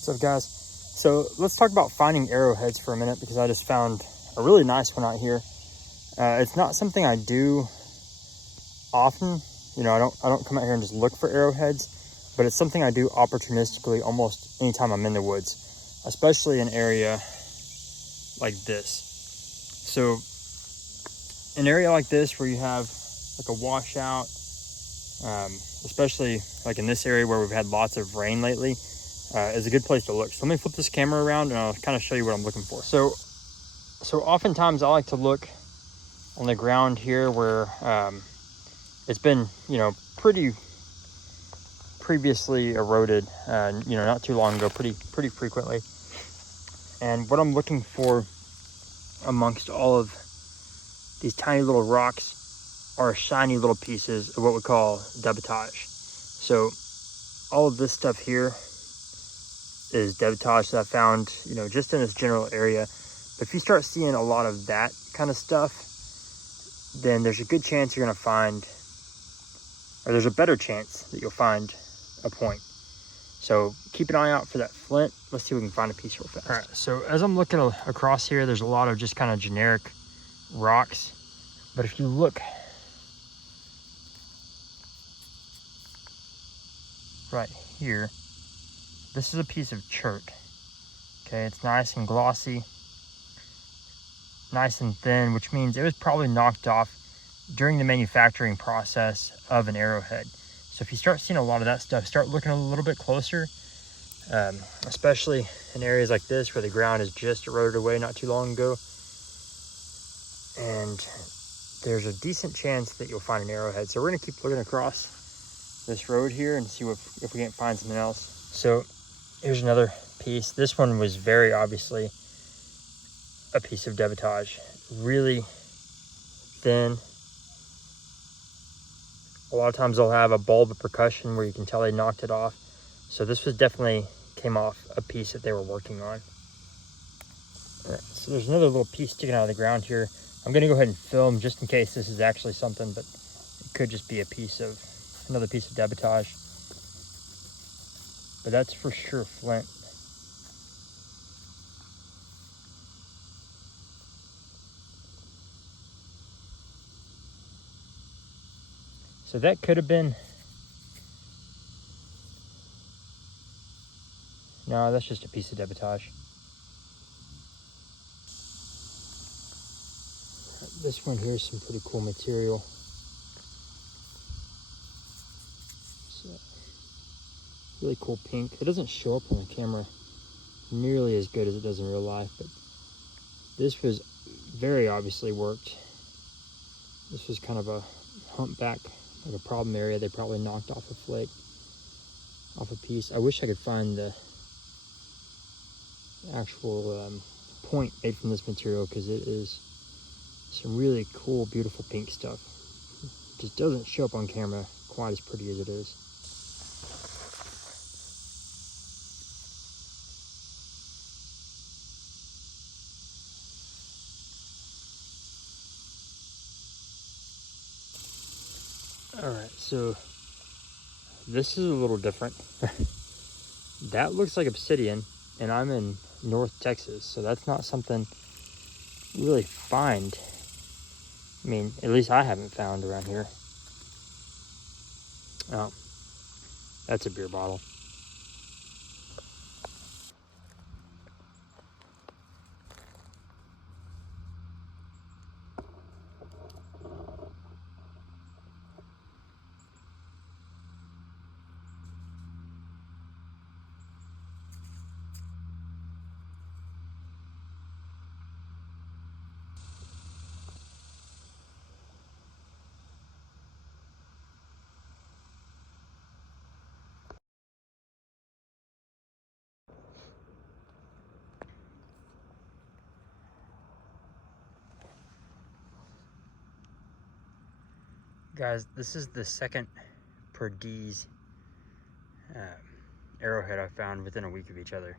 What's up, guys? So let's talk about finding arrowheads for a minute, because I just found a really nice one out here. It's not something I do often. You know, I don't come out here and just look for arrowheads, but it's something I do opportunistically almost anytime I'm in the woods, especially in an area like this. So an area like this where you have like a washout, especially like in this area where we've had lots of rain lately, is a good place to look. So let me flip this camera around and I'll kind of show you what I'm looking for. So oftentimes I like to look on the ground here where it's been, you know, pretty previously eroded, you know, not too long ago, pretty frequently. And what I'm looking for amongst all of these tiny little rocks are shiny little pieces of what we call debitage. So all of this stuff here is debitage that I found, you know, just in this general area. But if you start seeing a lot of that kind of stuff, then there's a good chance you're going to find, or there's a better chance that you'll find a point. So keep an eye out for that flint. Let's see if we can find a piece real fast. All right, so as I'm looking across here, there's a lot of just kind of generic rocks. But if you look right here, this is a piece of chert. Okay, it's nice and glossy, nice and thin, which means it was probably knocked off during the manufacturing process of an arrowhead. So if you start seeing a lot of that stuff, start looking a little bit closer, especially in areas like this where the ground is just eroded away not too long ago. And there's a decent chance that you'll find an arrowhead. So we're gonna keep looking across this road here and see if we can't find something else. So here's another piece. This one was very obviously a piece of debitage, really thin. A lot of times they'll have a bulb of percussion where you can tell they knocked it off. So this was definitely came off a piece that they were working on. All right, so there's another little piece sticking out of the ground here. I'm gonna go ahead and film just in case this is actually something, but it could just be another piece of debitage. But that's for sure flint. So that could have been, no, that's just a piece of debitage. This one here is some pretty cool material. So, really cool pink. It doesn't show up on the camera nearly as good as it does in real life, but this was very obviously worked. This was kind of a humpback, like a problem area. They probably knocked off a flake, off a piece. I wish I could find the actual point made from this material, because it is some really cool, beautiful pink stuff. It just doesn't show up on camera quite as pretty as it is. All right, so this is a little different. That looks like obsidian, and I'm in North Texas, so that's not something you really find. I mean, at least I haven't found around here. Oh, that's a beer bottle. Guys, this is the second per D's arrowhead I found within a week of each other.